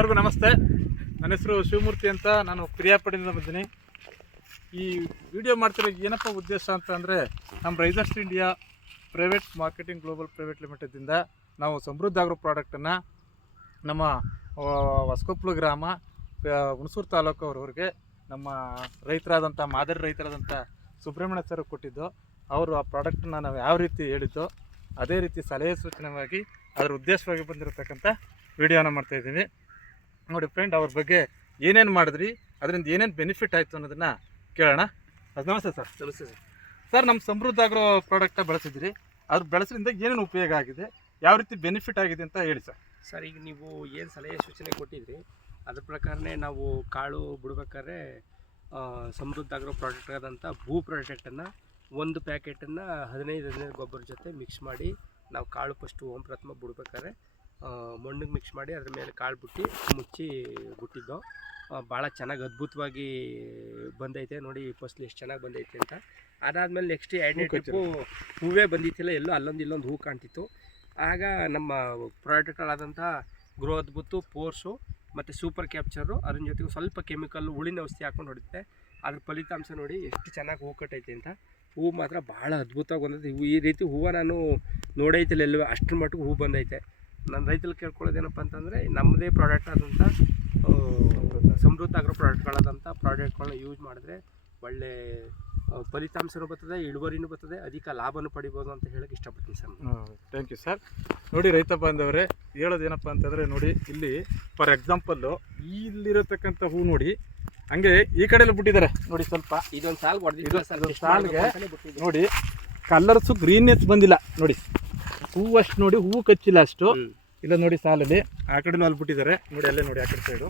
ಎಲ್ಲರಿಗೂ ನಮಸ್ತೆ. ನನ್ನ ಹೆಸರು ಶಿವಮೂರ್ತಿ ಅಂತ ನಾನು ಪ್ರಿಯಾಪಡಿಯಿಂದ ಬಂದಿನಿ ಈ ವಿಡಿಯೋ ಮಾಡ್ತಿರೋ ಏನಪ್ಪ ಉದ್ದೇಶ ಅಂತ ಅಂದರೆ ನಮ್ಮ risers India private marketing global private ಲಿಮಿಟೆಡ್ದಿಂದ ನಾವು ಸಮೃದ್ಧ ಆಗೋ ಪ್ರಾಡಕ್ಟನ್ನು ನಮ್ಮ ಆ, ಗ್ರಾಮ ಹುಣಸೂರು ತಾಲೂಕು ಅವ್ರವ್ರಿಗೆ ನಮ್ಮ ರೈತರಾದಂಥ ಮಾದರಿ ರೈತರಾದಂಥ ಸುಬ್ರಹ್ಮಣ್ಯ ಸರ್ ಕೊಟ್ಟಿದ್ದು. ಅವರು ಆ ಪ್ರಾಡಕ್ಟನ್ನು ನಾವು ಯಾವ ರೀತಿ ಹೇಳಿದ್ದೋ ಅದೇ ರೀತಿ ಸಲಹೆ ಸೂಚನೆವಾಗಿ ಅದರ ಉದ್ದೇಶವಾಗಿ ಬಂದಿರತಕ್ಕಂಥ ವಿಡಿಯೋನ ಮಾಡ್ತಾಯಿದ್ದೀನಿ ನೋಡಿ ಫ್ರೆಂಡ್ ಅವ್ರ ಬಗ್ಗೆ ಏನೇನು ಮಾಡಿದ್ರಿ ಅದರಿಂದ ಏನೇನು ಬೆನಿಫಿಟ್ ಆಯಿತು ಅನ್ನೋದನ್ನು ಕೇಳೋಣ. ಅದು ನಮಸ್ತೆ ಸರ್ ನಮಸ್ತೆ ಸರ್ ಸರ್ ನಮ್ಮ ಸಮೃದ್ಧ ಆಗಿರೋ ಪ್ರಾಡಕ್ಟ ಬಳಸಿದ್ರಿ. ಅದ್ರ ಬಳಸೋದ್ರಿಂದ ಏನೇನು ಉಪಯೋಗ ಆಗಿದೆ ಯಾವ ರೀತಿ ಬೆನಿಫಿಟ್ ಆಗಿದೆ ಅಂತ ಹೇಳಿ ಸರ್ ಸರ್ ಈಗ ನೀವು ಏನು ಸಲಹೆ ಸೂಚನೆ ಕೊಟ್ಟಿದ್ರಿ ಅದ್ರ ಪ್ರಕಾರನೇ ನಾವು ಕಾಳು ಬಿಡ್ಬೇಕಾದ್ರೆ ಸಮೃದ್ಧ ಆಗಿರೋ ಪ್ರಾಡಕ್ಟ್ ಆದಂಥ ಭೂ ಪ್ರಾಡಕ್ಟನ್ನು ಒಂದು ಪ್ಯಾಕೆಟನ್ನು ಹದಿನೈದು ಹದಿನೈದು ಗೊಬ್ಬರ ಜೊತೆ ಮಿಕ್ಸ್ ಮಾಡಿ ನಾವು ಕಾಳು ಫಸ್ಟು ಓಂ ಪ್ರಥಮ ಬಿಡ್ಬೇಕಾದ್ರೆ ಮಣ್ಣಿಗೆ ಮಿಕ್ಸ್ ಮಾಡಿ ಅದ್ರ ಮೇಲೆ ಕಾಳು ಬಿಟ್ಟು ಮುಚ್ಚಿ ಬಿಟ್ಟಿದ್ದು. ಭಾಳ ಚೆನ್ನಾಗಿ ಅದ್ಭುತವಾಗಿ ಬಂದೈತೆ. ನೋಡಿ ಫಸ್ಟ್ ಎಷ್ಟು ಚೆನ್ನಾಗಿ ಬಂದೈತೆ ಅಂತ. ಅದಾದಮೇಲೆ ನೆಕ್ಸ್ಟ್ ಎರಡನೇ ಟ್ರಿಪ್ಪು ಹೂವೇ ಬಂದಿತ್ತಿಲ್ಲ. ಎಲ್ಲೋ ಅಲ್ಲೊಂದು ಇಲ್ಲೊಂದು ಹೂ ಕಾಣ್ತಿತ್ತು. ಆಗ ನಮ್ಮ ಪ್ರಾಡಕ್ಟ್ಗಳಾದಂಥ ಗ್ರೋ ಅದ್ಭುತ ಪೋರ್ಸು ಮತ್ತು ಸೂಪರ್ ಕ್ಯಾಪ್ಚರು ಅದ್ರ ಜೊತೆಗೆ ಸ್ವಲ್ಪ ಕೆಮಿಕಲ್ ಹುಳಿನ ಔಷಧಿ ಹಾಕೊಂಡು ಹೊಡಿತೆ ಅದ್ರ ಫಲಿತಾಂಶ ನೋಡಿ ಎಷ್ಟು ಚೆನ್ನಾಗಿ ಹೂ ಕಟ್ಟೈತೆ ಅಂತ. ಹೂ ಮಾತ್ರ ಭಾಳ ಅದ್ಭುತವಾಗಿ ಬಂದೈತೆ. ಈ ರೀತಿ ಹೂವು ನಾನು ನೋಡೈತಿಲ್ಲ ಎಲ್ಲೂ. ಅಷ್ಟ್ರ ಮಟ್ಟಿಗೆ ಹೂ ಬಂದೈತೆ. ನಾನು ರೈತಲ್ಲಿ ಕೇಳ್ಕೊಳ್ಳೋದೇನಪ್ಪ ಅಂತಂದರೆ ನಮ್ಮದೇ ಪ್ರಾಡಕ್ಟ್ ಆದಂಥ ಸಮೃದ್ಧ ಆಗಿರೋ ಪ್ರಾಡಕ್ಟ್ಗಳಾದಂಥ ಪ್ರಾಡಕ್ಟ್ಗಳನ್ನ ಯೂಸ್ ಮಾಡಿದ್ರೆ ಒಳ್ಳೆ ಫಲಿತಾಂಶನೂ ಬರ್ತದೆ ಇಳುವರಿನೂ ಬರ್ತದೆ ಅಧಿಕ ಲಾಭನೂ ಪಡಿಬೋದು ಅಂತ ಹೇಳಕ್ಕೆ ಇಷ್ಟಪಡ್ತೀನಿ ಸರ್. ಥ್ಯಾಂಕ್ ಯು ಸರ್ ನೋಡಿ ರೈತ ಬಾಂಧವರೇ ಹೇಳೋದೇನಪ್ಪ ಅಂತಂದರೆ ನೋಡಿ ಇಲ್ಲಿ ಫಾರ್ ಎಕ್ಸಾಂಪಲ್ಲು ಇಲ್ಲಿರತಕ್ಕಂಥ ಹೂ ನೋಡಿ ಹಂಗೆ ಈ ಕಡೆಯಲ್ಲಿ ಬಿಟ್ಟಿದ್ದಾರೆ. ನೋಡಿ ಸ್ವಲ್ಪ ಇದೊಂದು ಸಾಲ್ ಹೊಡೆದಿದ್ದು ಸಾಲ್ಗೆ. ನೋಡಿ ಕಲರ್ಸು ಗ್ರೀನ್ನೆಸ್ ಬಂದಿಲ್ಲ ನೋಡಿ. ಹೂವು ಅಷ್ಟು ನೋಡಿ ಹೂವು ಕಚ್ಚಿಲ್ಲ ಅಷ್ಟು. ಇಲ್ಲ ನೋಡಿ ಸಾಲಲ್ಲಿ. ಆ ಕಡೆನೂ ಅಲ್ಲಿ ಬಿಟ್ಟಿದ್ದಾರೆ ನೋಡಿ ಅಲ್ಲೇ ನೋಡಿ ಆ ಕಡೆ ಸೈಡು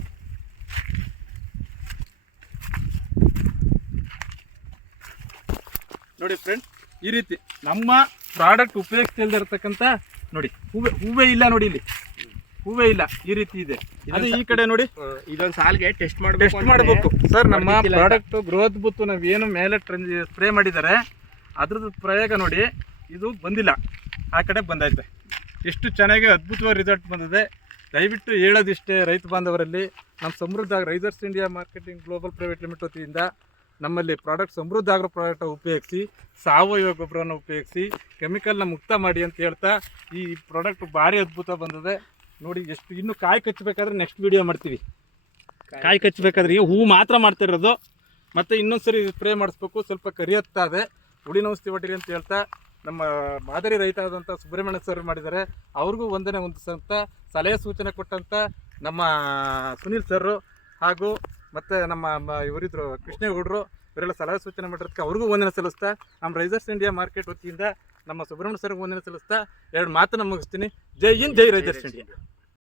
ನೋಡಿ ಫ್ರೆಂಡ್ ಈ ರೀತಿ ನಮ್ಮ ಪ್ರಾಡಕ್ಟ್ ಉಪಯೋಗಿಸ್ತಿಲ್ದೇ ಇರತಕ್ಕಂಥ ನೋಡಿ ಹೂವೆ ಹೂವೇ ಇಲ್ಲ ನೋಡಿ ಇಲ್ಲಿ. ಹೂವೇ ಇಲ್ಲ ಈ ರೀತಿ ಇದೆ. ಅದು ಈ ಕಡೆ ನೋಡಿ. ಇದೊಂದು ಸಾಲ್ಗೆ ಟೆಸ್ಟ್ ಮಾಡಿ ಟೆಸ್ಟ್ ಮಾಡಬೇಕು. ಸರ್ ನಮ್ಮ ಪ್ರಾಡಕ್ಟ್ ಗ್ರೋತ್ ಬುತ್ತು ನಾವು ಏನು ಮೇಲೆ ಸ್ಪ್ರೇ ಮಾಡಿದ್ದಾರೆ ಅದ್ರದ್ದು ಪ್ರಯೋಗ ನೋಡಿ ಇದು ಬಂದಿಲ್ಲ. ಆ ಕಡೆ ಬಂದೈತೆ. ಎಷ್ಟು ಚೆನ್ನಾಗಿ ಅದ್ಭುತವಾದ ರಿಸಲ್ಟ್ ಬಂದಿದೆ. ದಯವಿಟ್ಟು ಹೇಳೋದಿಷ್ಟೇ ರೈತ ಬಾಂಧವರಲ್ಲಿ ನಮ್ಮ Samruddha risers India marketing global private limit ವತಿಯಿಂದ ನಮ್ಮಲ್ಲಿ ಪ್ರಾಡಕ್ಟ್ ಸಮೃದ್ಧ ಆಗೋ ಪ್ರಾಡಕ್ಟ್ ಉಪಯೋಗಿಸಿ, ಸಾವಯವ ಗೊಬ್ಬರವನ್ನು ಉಪಯೋಗಿಸಿ ಕೆಮಿಕಲ್ನ ಮುಕ್ತ ಮಾಡಿ ಅಂತ ಹೇಳ್ತಾ ಈ ಪ್ರಾಡಕ್ಟ್ ಭಾರಿ ಅದ್ಭುತ ಬಂದಿದೆ. ನೋಡಿ, ಎಷ್ಟು ಇನ್ನೂ ಕಾಯಿ ಕಚ್ಚಬೇಕಾದ್ರೆ ನೆಕ್ಸ್ಟ್ ವಿಡಿಯೋ ಮಾಡ್ತೀವಿ. ಕಾಯಿ ಕಚ್ಚಬೇಕಾದ್ರೆ ಈಗ ಹೂ ಮಾತ್ರ ಮಾಡ್ತಿರೋದು ಮತ್ತು ಇನ್ನೊಂದು ಸರಿ ಸ್ಪ್ರೇ ಮಾಡಿಸ್ಬೇಕು. ಸ್ವಲ್ಪ ಕರಿಯತ್ತಾದೆ. ಹುಳಿನ ಔಷಧಿ ಅಂತ ಹೇಳ್ತಾ ನಮ್ಮ ಮಾದರಿ ರೈತ ಆದಂಥ ಸುಬ್ರಹ್ಮಣ್ಯ ಸರ್ ಮಾಡಿದ್ದಾರೆ. ಅವ್ರಿಗೂ ಒಂದನೇ ಒಂದು ಸಂತ ಸಲಹೆ ಸೂಚನೆ ಕೊಟ್ಟಂಥ ನಮ್ಮ ಸುನೀಲ್ ಸರ್ ಹಾಗೂ ಮತ್ತು ನಮ್ಮ ಇವರಿದ್ರು ಕೃಷ್ಣೇಗೌಡರು ಇವರೆಲ್ಲ ಸಲಹೆ ಸೂಚನೆ ಮಾಡಿರೋದಕ್ಕೆ ಅವ್ರಿಗೂ ಒಂದನೇ ಸಲ್ಲಿಸ್ತಾ ನಮ್ಮ ರೈಸರ್ಸ್ ಇಂಡಿಯಾ ಮಾರ್ಕೆಟ್ ವತಿಯಿಂದ ನಮ್ಮ ಸುಬ್ರಹ್ಮಣ್ಯ ಸರ್ಗೆ ಒಂದನೇ ಸಲ್ಲಿಸ್ತಾ ಎರಡು ಮಾತನ್ನು ಮುಗಿಸ್ತೀನಿ. ಜೈ ಹಿಂದ್ ಜೈ ರೈಸರ್ಸ್ ಇಂಡಿಯಾ.